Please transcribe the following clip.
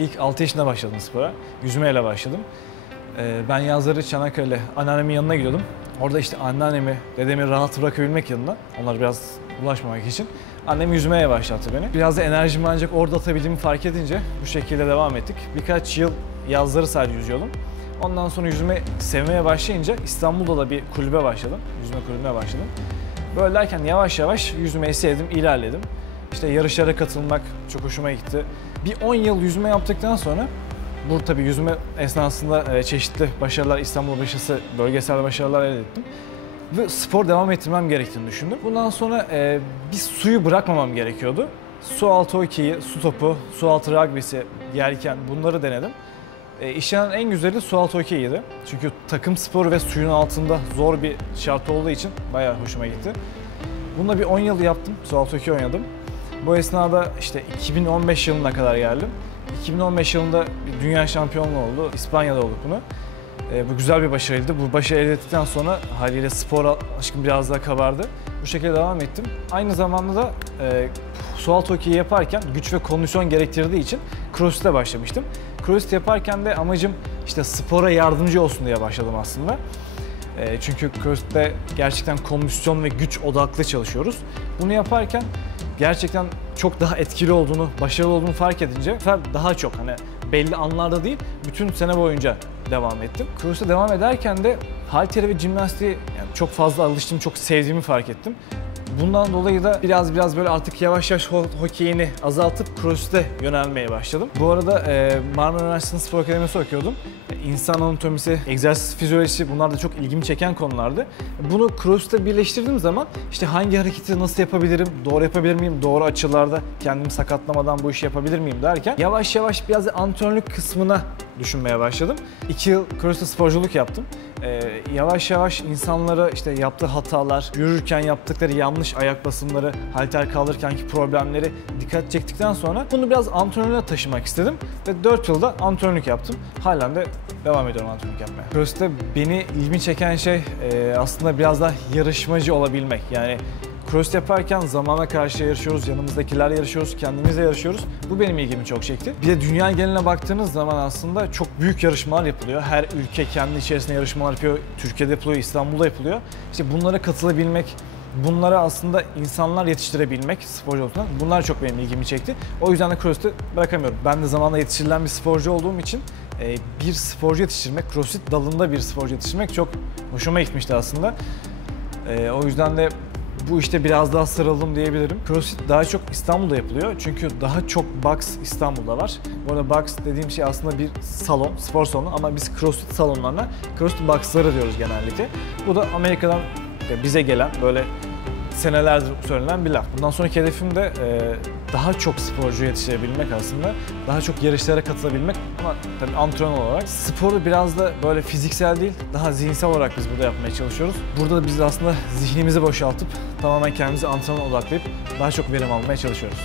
İlk 6 yaşında başladım spora. Yüzmeyle başladım. Ben yazları Çanakkale'de anneannemin yanına gidiyordum. Orada işte anneannemi, dedemi rahat bırakabilmek yanına, onlara biraz bulaşmamak için annem yüzmeye başlattı beni. Biraz da enerjimi ancak orada atabildiğimi fark edince bu şekilde devam ettik. Birkaç yıl yazları sadece yüzüyordum. Ondan sonra yüzme sevmeye başlayınca İstanbul'da da bir kulübe başladım. Yüzme kulübüne başladım. Böyle derken yavaş yavaş yüzmeyi sevdim, ilerledim. İşte yarışlara katılmak çok hoşuma gitti. Bir 10 yıl yüzme yaptıktan sonra, bu tabii yüzme esnasında çeşitli başarılar, İstanbul başarısı, bölgesel başarılar elde ettim. Ve spor devam ettirmem gerektiğini düşündüm. Bundan sonra bir suyu bırakmamam gerekiyordu. Su altı hokeyi, su topu, su altı rugby'si, yelken bunları denedim. İşin en güzeli su altı hokeyiydi. Çünkü takım sporu ve suyun altında zor bir şart olduğu için bayağı hoşuma gitti. Bununla bir 10 yıl yaptım, su altı hokey oynadım. Bu esnada işte 2015 yılına kadar geldim. 2015 yılında bir dünya şampiyonluğu oldu. İspanya'da olduk bunu. Bu güzel bir başarıydı. Bu başarı elde ettikten sonra haliyle spor aşkım biraz daha kabardı. Bu şekilde devam ettim. Aynı zamanda da su altı hokeyi yaparken güç ve kondisyon gerektirdiği için CrossFit'e başlamıştım. CrossFit yaparken de amacım işte spora yardımcı olsun diye başladım aslında. Çünkü CrossFit'te gerçekten kondisyon ve güç odaklı çalışıyoruz. Bunu yaparken gerçekten çok daha etkili olduğunu, başarılı olduğunu fark edince daha çok belli anlarda değil, bütün sene boyunca devam ettim. CrossFit'e devam ederken de halter ve jimnastiği çok fazla alıştım, çok sevdiğimi fark ettim. Bundan dolayı da biraz böyle artık yavaş yavaş hokeyini azaltıp CrossFit'e yönelmeye başladım. Bu arada Marmara Üniversitesi'nin spor akademisi okuyordum. İnsan anatomisi, egzersiz fizyolojisi bunlar da çok ilgimi çeken konulardı. Bunu CrossFit'e birleştirdiğim zaman işte hangi hareketi nasıl yapabilirim, doğru yapabilir miyim, doğru açılarda kendimi sakatlamadan bu işi yapabilir miyim derken yavaş yavaş biraz da antrenörlük kısmına düşünmeye başladım. 2 yıl CrossFit sporculuk yaptım. Yavaş yavaş insanlara işte yaptığı hatalar, yürürken yaptıkları yanlış ayak basımları, halter kaldırırkenki problemleri dikkat çektikten sonra bunu biraz antrenörlüğe taşımak istedim ve 4 yılda antrenörlük yaptım. Halen de devam ediyorum antrenörlük yapmaya. CrossFit'te beni ilgimi çeken şey aslında biraz daha yarışmacı olabilmek. Yani CrossFit yaparken zamana karşı yarışıyoruz, yanımızdakilerle yarışıyoruz, kendimizle yarışıyoruz. Bu benim ilgimi çok çekti. Bir de dünya geneline baktığınız zaman aslında çok büyük yarışmalar yapılıyor. Her ülke kendi içerisinde yarışmalar yapıyor. Türkiye'de yapılıyor, İstanbul'da yapılıyor. İşte bunlara katılabilmek, bunlara aslında insanlar yetiştirebilmek sporcu olduğundan bunlar çok benim ilgimi çekti. O yüzden de CrossFit'i bırakamıyorum. Ben de zamanla yetiştirilen bir sporcu olduğum için bir sporcu yetiştirmek, CrossFit dalında bir sporcu yetiştirmek çok hoşuma gitmişti aslında. O yüzden de bu işte biraz daha sarıldım diyebilirim. CrossFit daha çok İstanbul'da yapılıyor çünkü daha çok box İstanbul'da var. Bu arada box dediğim şey aslında bir salon, spor salonu ama biz CrossFit salonlarına CrossFit box'ları diyoruz genellikle. Bu da Amerika'dan bize gelen böyle senelerdir söylenen bir laf. Bundan sonraki hedefim de daha çok sporcu yetiştirebilmek aslında. Daha çok yarışlara katılabilmek ama tabii antrenör olarak. Sporu biraz da böyle fiziksel değil, daha zihinsel olarak biz burada yapmaya çalışıyoruz. Burada da biz aslında zihnimizi boşaltıp tamamen kendimizi antrenöre odaklayıp daha çok verim almaya çalışıyoruz.